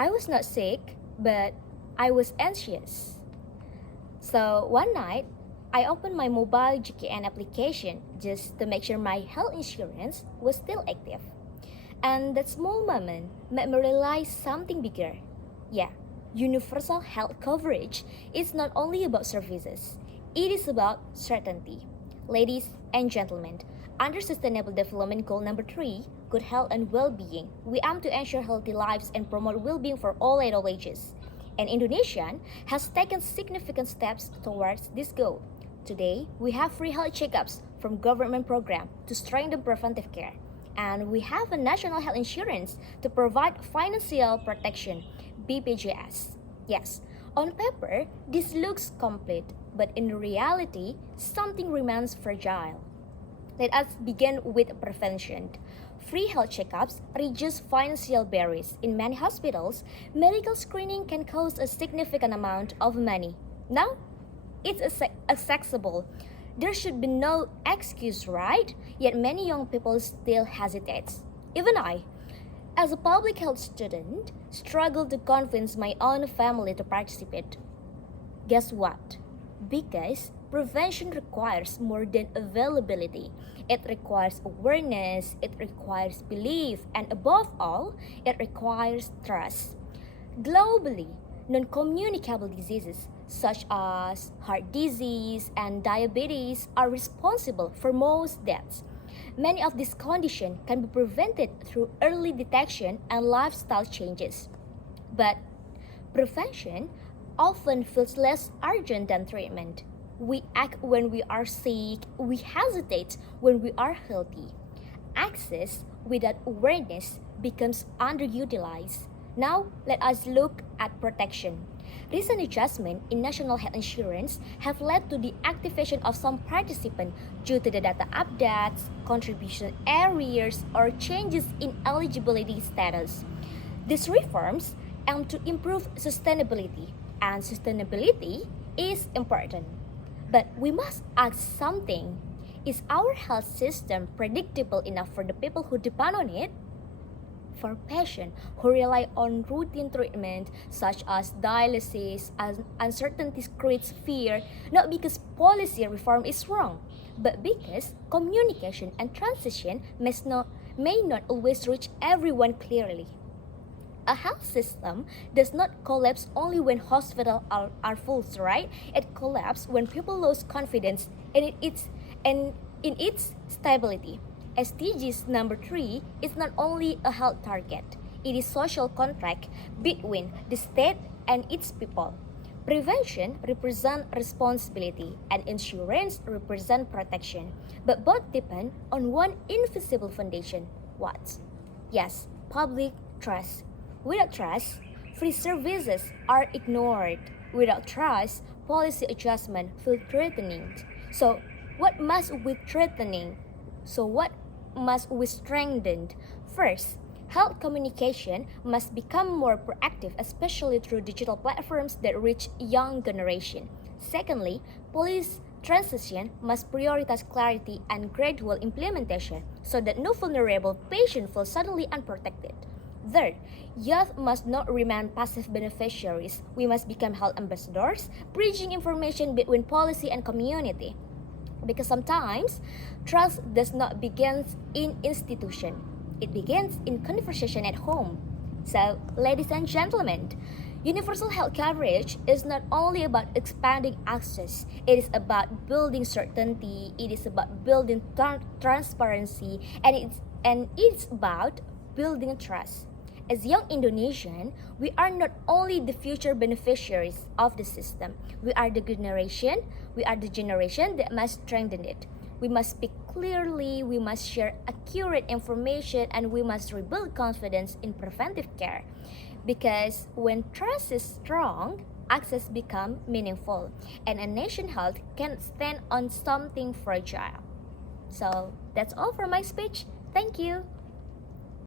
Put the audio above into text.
I was not sick, but I was anxious. So one night, I opened my mobile GKN application just to make sure my health insurance was still active. And that small moment made me realize something bigger. Yeah, universal health coverage is not only about services, it is about certainty. Ladies and gentlemen, under Sustainable Development Goal number 3, good health and well-being, we aim to ensure healthy lives and promote well-being for all at all ages. And Indonesia has taken significant steps towards this goal. Today, we have free health checkups from government program to strengthen preventive care. And we have a national health insurance to provide financial protection, BPJS. Yes, on paper, this looks complete, but in reality, something remains fragile. Let us begin with prevention. Free health checkups reduce financial barriers. In many hospitals, medical screening can cost a significant amount of money. Now, it's accessible. There should be no excuse, right? Yet many young people still hesitate. Even I, as a public health student, struggle to convince my own family to participate. Guess what? Because prevention requires more than availability. It requires awareness, it requires belief, and above all, it requires trust. Globally, non-communicable diseases such as heart disease and diabetes are responsible for most deaths. Many of these conditions can be prevented through early detection and lifestyle changes. But prevention often feels less urgent than treatment. We act when we are sick, we hesitate when we are healthy. Access without awareness becomes underutilized. Now, let us look at protection. Recent adjustments in national health insurance have led to the activation of some participants due to the data updates, contribution areas, or changes in eligibility status. These reforms aim to improve sustainability, and sustainability is important. But we must ask something. Is our health system predictable enough for the people who depend on it? For patients who rely on routine treatment such as dialysis, uncertainty creates fear, not because policy reform is wrong, but because communication and transition may not always reach everyone clearly. A health system does not collapse only when hospitals are full, right? It collapses when people lose confidence in its stability. SDGs number 3 is not only a health target, it is social contract between the state and its people. Prevention represents responsibility and insurance represents protection, but both depend on one invisible foundation. What? Yes, public trust. Without trust, free services are ignored. Without trust, policy adjustment feel threatening. So, what must we strengthen? First, health communication must become more proactive, especially through digital platforms that reach young generation. Secondly, police transition must prioritize clarity and gradual implementation so that no vulnerable patient feels suddenly unprotected. Third, youth must not remain passive beneficiaries. We must become health ambassadors, bridging information between policy and community. Because sometimes, trust does not begin in institution. It begins in conversation at home. So, ladies and gentlemen, universal health coverage is not only about expanding access, it is about building certainty, it is about building transparency, and it's about building trust. As young Indonesians, we are not only the future beneficiaries of the system, we are the generation that must strengthen it. We must speak clearly, we must share accurate information, and we must rebuild confidence in preventive care. Because when trust is strong, access becomes meaningful, and a nation health can stand on something fragile. So that's all for my speech. Thank you.